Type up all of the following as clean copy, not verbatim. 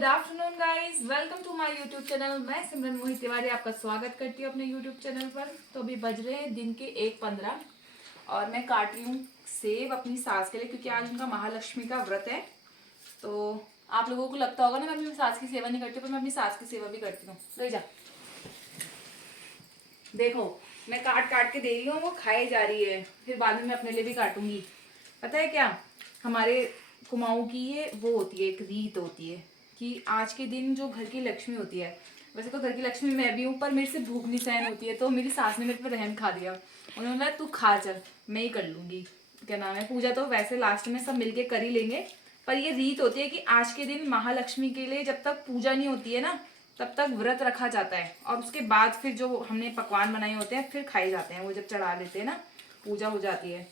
Good afternoon guys, welcome to my YouTube channel. मैं सिमरन मोहित तिवारी आपका स्वागत करती हूँ अपने यूट्यूब चैनल पर। तो अभी बज रहे हैं दिन के 1:15 और मैं काट रही हूँ सेब अपनी सास के लिए, क्योंकि आज उनका महालक्ष्मी का व्रत है। तो आप लोगों को लगता होगा ना मैं अपनी सास की सेवा नहीं करती, पर मैं अपनी सास की सेवा भी करती हूँ। ले जा, देखो मैं काट काट के दे रही हूँ, वो खाई जा रही है, फिर बाद में मैं अपने लिए भी काटूंगी। पता है क्या, हमारे कुमाऊँ की ये वो होती है, एक रीत होती है कि आज के दिन जो घर की लक्ष्मी होती है, वैसे तो घर की लक्ष्मी मैं भी हूँ, पर मेरे से भूख नहीं सहन होती है, तो मेरी सास ने मेरे पे रहम खा दिया। उन्होंने बोला तू खा चल, मैं ही कर लूँगी। क्या नाम है, पूजा तो वैसे लास्ट में सब मिलके कर ही लेंगे, पर ये रीत होती है कि आज के दिन महालक्ष्मी के लिए जब तक पूजा नहीं होती है ना, तब तक व्रत रखा जाता है, और उसके बाद फिर जो हमने पकवान बनाए होते हैं फिर खाए जाते हैं। वो जब चढ़ा देते हैं ना, पूजा हो जाती है,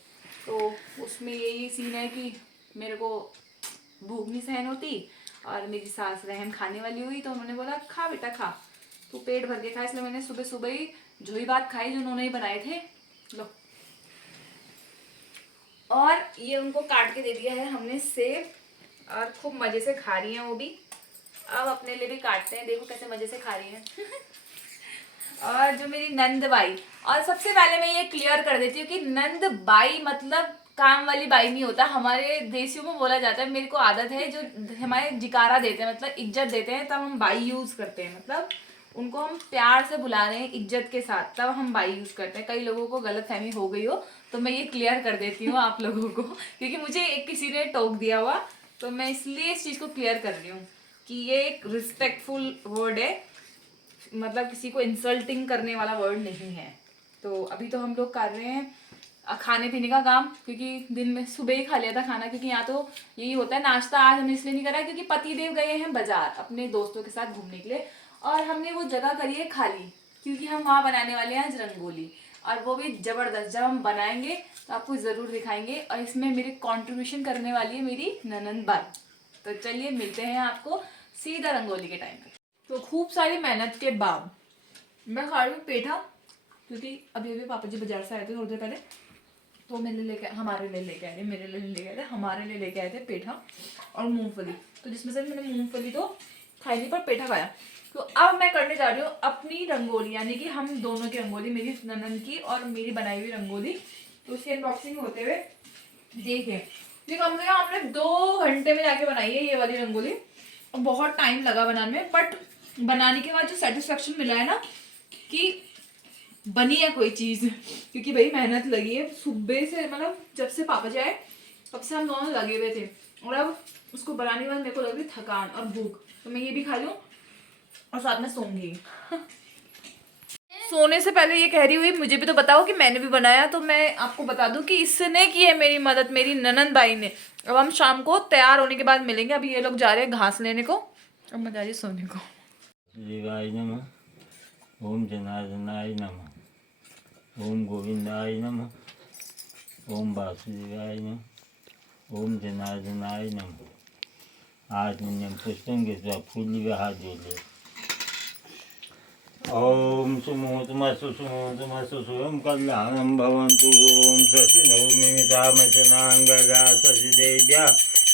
तो उसमें यही सीन है कि मेरे को भूख नहीं सहन होती और मेरी सास रहम खाने वाली हुई, तो उन्होंने बोला खा बेटा खा, तू पेट भर के खा। इसलिए मैंने सुबह सुबह ही झोई भात खाई जो उन्होंने ही बनाए थे। लो, और ये उनको काट के दे दिया है हमने सेब, और खूब मजे से खा रही हैं वो भी। अब अपने लिए भी काटते हैं, देखो कैसे मजे से खा रही हैं। और जो मेरी नंद बाई, और सबसे पहले मैं ये क्लियर कर देती हूँ कि नंद बाई मतलब काम वाली बाई नहीं होता, हमारे देशियों में बोला जाता है। मेरे को आदत है, जो हमारे जिकारा देते हैं मतलब इज्जत देते हैं, तब हम बाई यूज करते हैं, मतलब उनको हम प्यार से बुला रहे हैं इज्जत के साथ, तब हम बाई यूज करते हैं। कई लोगों को गलतफहमी हो गई हो तो मैं ये क्लियर कर देती हूँ आप लोगों को, क्योंकि मुझे एक किसी ने टोक दिया हुआ, तो मैं इसलिए इस चीज को क्लियर कर रही हूँ कि ये एक रिस्पेक्टफुल वर्ड है, मतलब किसी को इंसल्टिंग करने वाला वर्ड नहीं है। तो अभी तो हम लोग कर रहे हैं खाने पीने का काम, क्योंकि दिन में सुबह ही खा लिया था खाना, क्योंकि यहाँ तो यही होता है। नाश्ता आज हमने इसलिए नहीं करा क्योंकि पति देव गए हैं बाजार अपने दोस्तों के साथ घूमने के लिए, और हमने वो जगह करी है खाली, क्योंकि हम वहाँ बनाने वाले हैं आज रंगोली, और वो भी जबरदस्त। जब हम बनाएंगे तो आपको जरूर दिखाएंगे, और इसमें मेरी कॉन्ट्रीब्यूशन करने वाली है मेरी ननंद बाई। तो चलिए मिलते हैं आपको सीधा रंगोली के टाइम पे। तो खूब सारी मेहनत के बाद मैं खा रही हूँ पेठा, क्योंकि अभी अभी पापा जी बाजार से आए थे थोड़ी देर पहले, तो मेरे लेके हमारे लिए लेके आए थे, मेरे लिए लेके आए थे, हमारे लिए लेके आए थे पेठा और मूंगफली। तो जिसमें से मैंने मूंगफली तो खाई नहीं, पर पेठा खाया। तो अब मैं करने जा रही हूँ अपनी रंगोली, यानी कि हम दोनों की रंगोली, मेरी ननद की और मेरी बनाई हुई रंगोली। तो उसकी अनबॉक्सिंग होते हुए देखिए, ये कम से कम हमने 2 घंटे में जाके बनाई है ये वाली रंगोली, और बहुत टाइम लगा बनाने में, बट बनाने के बाद जो सेटिस्फेक्शन मिला है ना कि बनी है कोई चीज, क्योंकि भाई मेहनत लगी है सुबह से, मतलब जब से पापा जी आए तब से हम दोनों लगे हुए थे, और अब उसको बनाने के बाद मेरे को लग रही थकान और भूख, तो मैं ये भी खा लूं और साथ में सोऊंगी। सोने से पहले ये कह रही हुई मुझे भी तो बताओ कि मैंने भी बनाया, तो मैं आपको बता दूं कि इसने की है मेरी मदद, मेरी ननंद बाई ने। अब हम शाम को तैयार होने के बाद मिलेंगे, अभी ये लोग जा रहे हैं घास लेने को, अब मैं जा रही सोने को। शिवाय नमः। ओम जनार्दनाय नमः। ओम गोविंदाय नमः। ओम वासुदेवाय नमः। ओम जनार्दनाय नमः। आज नियम पुष्पम के फूल हाथ जोड़े। ओम सुमोतमस्तु सुमोतमस्तु सुम कल्याणं भवन्तु। ओम शशिनो मिमितामचनांगगा शशिदेव्या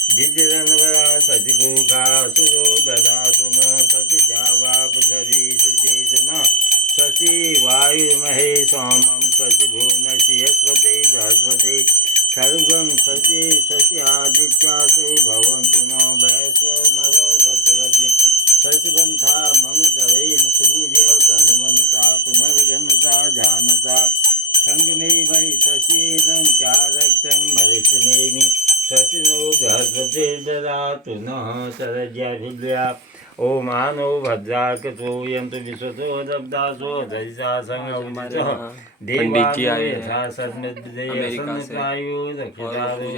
दिव्यधनवरा शशिभूखा सुरो ददातु न शशिजावा पृथिवी सुचेतन शशि वायुर्महे सोमं शशिभुवनसि यस्वते बृहस्पते सर्वं शशि शशि आदित्यासु भवन्तु न वैश्वनरो वसुरग्नि शशिवंथा मम चरेण सूर्य तनुमनसा पुनर्घनता जानता संगमे मयि शशीनं प्यारक्षं मरिष्यमेमि शशिनो बृहस्पति ददातु नः शरज्याभिल्या। ओमानो भद्राकृतो यन्तु विश्वतो दब्दासो दरिसा संगौदितः देवानो यथा सन्मिद्रयसन्निकायो रक्षितारो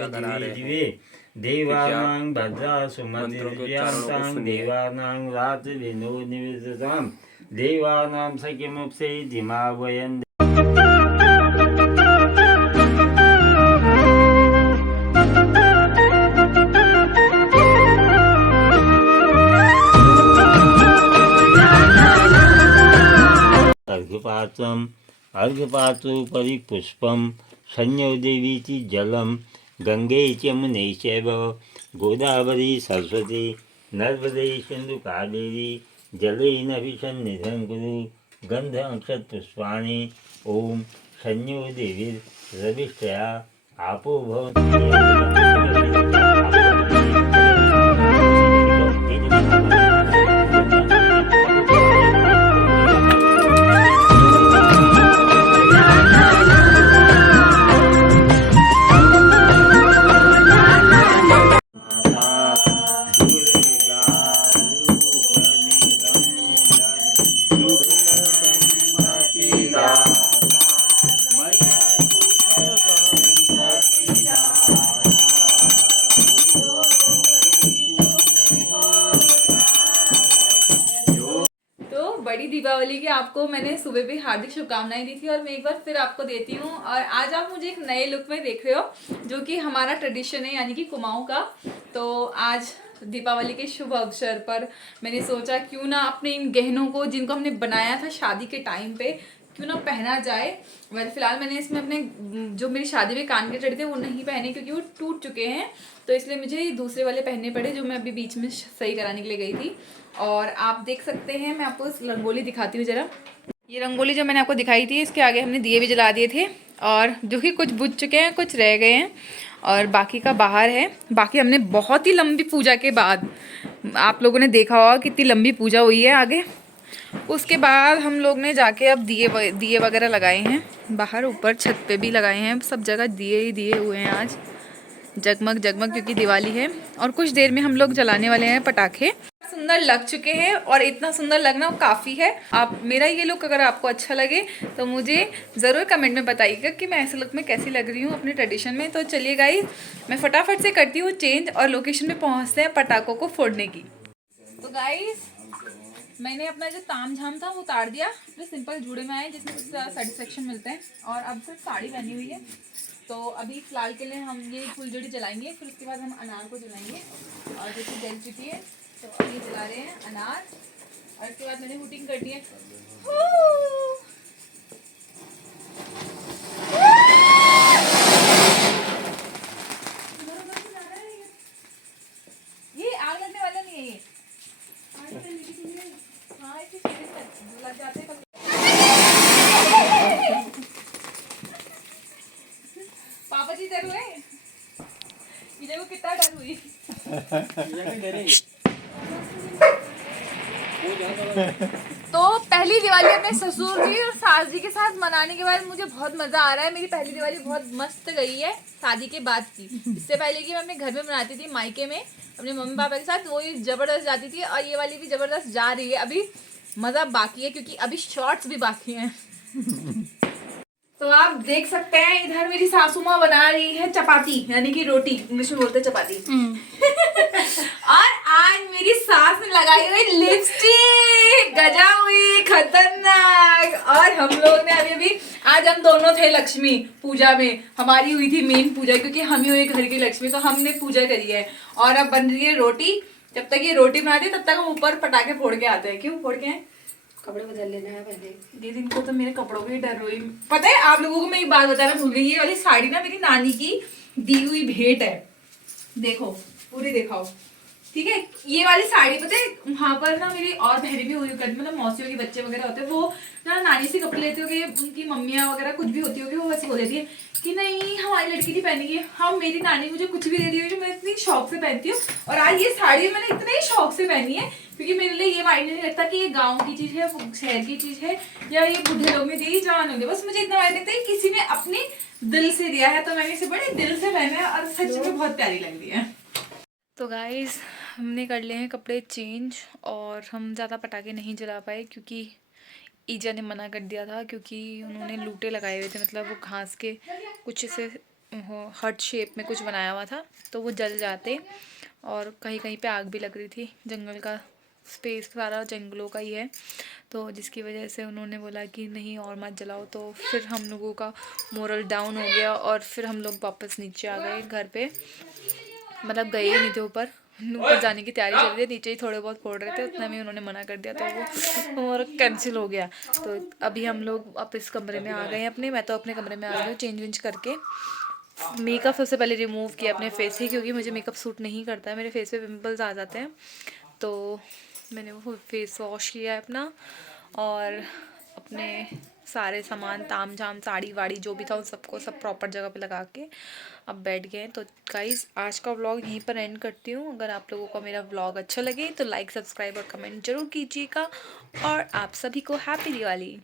दिवे देवानां भद्रासुमतिर्व्यान्तां देवानां रात्रिविनो निवेदितां देवानां सख्यमुप्से दिमा वयन्। अर्घ्यपात्रोपरि पुष्पं संज्ञो देवीति जलं गंगे च यमुने चैव गोदावरी सरस्वती नर्मदे सिंधु कावेरी जलेनभिसन्निधं कुरु गन्ध अक्षतपुष्पाणि ॐ संयो देवीर्रविष्ठया आपो बड़ी दीपावली की आपको मैंने सुबह भी हार्दिक शुभकामनाएं दी थी और मैं एक बार फिर आपको देती हूँ। और आज आप मुझे एक नए लुक में देख रहे हो जो कि हमारा ट्रेडिशन है यानी कि कुमाऊं का। तो आज दीपावली के शुभ अवसर पर मैंने सोचा क्यों ना अपने इन गहनों को जिनको हमने बनाया था शादी के टाइम पे क्यों ना पहना जाए। वेल फिलहाल मैंने इसमें अपने जो मेरी शादी में कान के चढ़े थे वो नहीं पहने क्योंकि वो टूट चुके हैं, तो इसलिए मुझे दूसरे वाले पहनने पड़े जो मैं अभी बीच में सही कराने के लिए गई थी। और आप देख सकते हैं, मैं आपको इस रंगोली दिखाती हूँ ज़रा। ये रंगोली जो मैंने आपको दिखाई थी इसके आगे हमने दिए भी जला दिए थे और जो कि कुछ बुझ चुके हैं, कुछ रह गए हैं और बाकी का बाहर है। बाकी हमने बहुत ही लंबी पूजा के बाद, आप लोगों ने देखा होगा कितनी लंबी पूजा हुई है आगे, उसके बाद हम लोग ने जाके अब दिए वगैरह लगाए हैं बाहर, ऊपर छत पे भी लगाए हैं, सब जगह दिए ही दिए हुए हैं आज जगमग जगमग क्योंकि दिवाली है। और कुछ देर में हम लोग जलाने वाले हैं पटाखे। सुंदर लग चुके हैं और इतना सुंदर लगना काफ़ी है। आप मेरा ये लुक अगर आपको अच्छा लगे तो मुझे ज़रूर कमेंट में बताइएगा कि मैं ऐसे लुक में कैसी लग रही हूँ अपने ट्रेडिशन में। तो चलिए गाइस, मैं फटाफट से करती हूँ चेंज और लोकेशन पे पहुँचते हैं पटाखों को फोड़ने की। तो गाइस मैंने अपना जो ताम झाम था वो उतार दिया, जो सिंपल जूड़े में आए जिसमें सबसे ज़्यादा सेटिस्फेक्शन मिलते हैं, और अब सिर्फ साड़ी पहनी हुई है। तो अभी फ़िलहाल के लिए हम ये फुलझड़ी जलाएंगे, फिर उसके बाद हम अनार को जलाएंगे और जो कि जल चुकी है। तो अभी जला रहे हैं अनार और इसके बाद मैंने हुटिंग कर दी है। ये आग लगने वाला नहीं है, ये हाँ इसे लग जाते हैं। पापा जी डर हुए, ये देखो कितना डर हुई। तो पहली दिवाली अपने ससुर जी और सास जी के साथ मनाने के बाद मुझे बहुत मजा आ रहा है। मेरी पहली दिवाली बहुत मस्त गई है शादी के बाद की। इससे पहले की मैं अपने घर में मनाती थी मायके में अपने मम्मी पापा के साथ, वो जबरदस्त जाती थी और ये वाली भी जबरदस्त जा रही है। अभी मजा बाकी है क्योंकि अभी शॉर्ट्स भी बाकी हैं। तो आप देख सकते हैं इधर मेरी सासू माँ बना रही है चपाती यानी कि रोटी, इंग्लिश में बोलते हैं चपाती। और आज मेरी सास ने लगाई हुई लिपस्टिक, गजा हुई खतरनाक। और हम लोग ने अभी आज हम दोनों थे लक्ष्मी पूजा में, हमारी हुई थी मेन पूजा क्योंकि हम ही हुए घर की लक्ष्मी, तो हमने पूजा करी है। और अब बन रही है रोटी, जब तक ये रोटी बनाती है तब तक हम ऊपर पटाखे फोड़ के आते हैं। क्यों फोड़ के आए? कपड़े बदल लेना है पहले। दीदी इनको तो मेरे कपड़ों की डर हुई। पता है आप लोगों को मैं एक बात बताना भूल गई, ये वाली साड़ी ना मेरी नानी की दी हुई भेंट है। देखो पूरी दिखाओ, ठीक है। ये वाली साड़ी पता है वहां पर ना मेरी और बहनें भी हुई करती, मतलब मौसियों के बच्चे वगैरह होते हैं, वो ना नानी से कपड़े लेते होगे, उनकी मम्मियाँ वगैरह कुछ भी होती होगी, वो वैसे बोल देती है कि नहीं हमारी लड़की नहीं पहनेगी। हम मेरी नानी मुझे कुछ भी दे दी होगी मैं इतनी शौक से पहनती हूँ, और आज ये साड़ी मैंने इतने ही शौक से पहनी है क्योंकि मेरे लिए ये मायने नहीं लगता कि ये गाँव की चीज है, शहर की चीज है, या ये बुढ़े लोग ने दी जवान होंगे। बस मुझे इतना मायने लगता है किसी ने अपने दिल से दिया है, तो मैंने इसे बड़े दिल से पहना है और सच में बहुत प्यारी लग रही है। तो गाइस हमने कर लिए हैं कपड़े चेंज और हम ज़्यादा पटाखे नहीं जला पाए क्योंकि ईजा ने मना कर दिया था, क्योंकि उन्होंने लूटे लगाए हुए थे, मतलब वो घास के कुछ ऐसे हार्ट शेप में कुछ बनाया हुआ था, तो वो जल जाते और कहीं कहीं पे आग भी लग रही थी। जंगल का स्पेस सारा जंगलों का ही है, तो जिसकी वजह से उन्होंने बोला कि नहीं और मत जलाओ। तो फिर हम लोगों का मोरल डाउन हो गया और फिर हम लोग वापस नीचे आ गए घर पे, मतलब गए ही नहीं थे ऊपर जाने की तैयारी चल रही थी, नीचे ही थोड़े बहुत फोड़ रहे थे, उतना में उन्होंने मना कर दिया तो वो कैंसिल हो गया। तो अभी हम लोग वापस कमरे में आ गए हैं अपने, मैं तो अपने कमरे में आ गई हूँ चेंज वेंज करके। मेकअप सबसे पहले रिमूव किया अपने फेस से, क्योंकि मुझे मेकअप सूट नहीं करता है, मेरे फेस पे पिंपल्स आ जाते हैं। तो मैंने वो फेस वॉश किया है अपना, और अपने सारे सामान ताम झाम साड़ी वाड़ी जो भी था उन सबको सब प्रॉपर जगह पे लगा के अब बैठ गए हैं। तो गाइज़ आज का व्लॉग यहीं पर एंड करती हूँ। अगर आप लोगों को मेरा व्लॉग अच्छा लगे तो लाइक सब्सक्राइब और कमेंट जरूर कीजिएगा, और आप सभी को हैप्पी दिवाली।